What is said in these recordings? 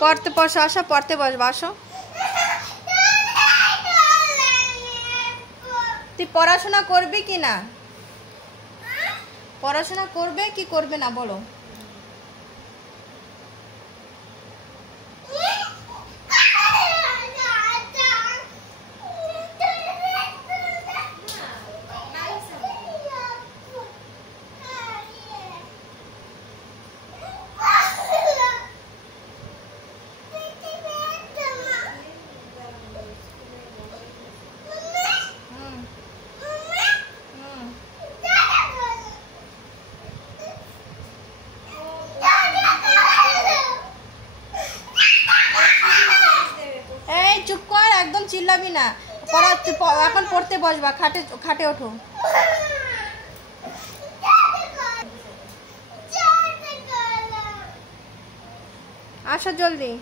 পড়তে বসো, আসো পড়তে বসবো, আসো। তুই পড়াশোনা করবি কি না? পড়াশোনা করবে কি করবে না বলো? চুপ কর, একদম চিল্লাবি না। এখন পড়তে বসবা, খাটে ওঠো। আসো জলদি।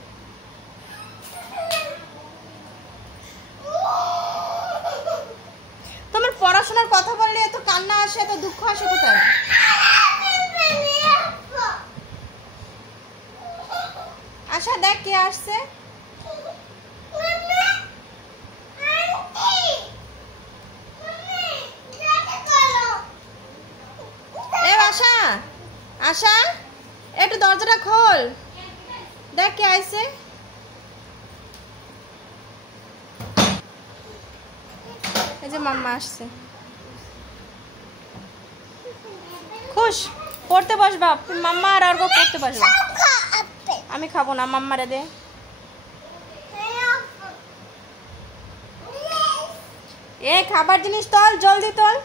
তোমার পড়াশোনার কথা বললে এত কান্না আসে, এত দুঃখ আসে কোথায়? আশা দেখ কে আসছে। আশা, আশা একটু দরজাটা খোল, দেখ কে আইছে। এই যে মাম্মা আসছে। খুশ, পড়তে বসবা। মাম্মা আর অর্ক পড়তে বসবা। আমি খাবো না, মাম্মারে দে। এ খাবার জিনিস তোল, জলদি তোল।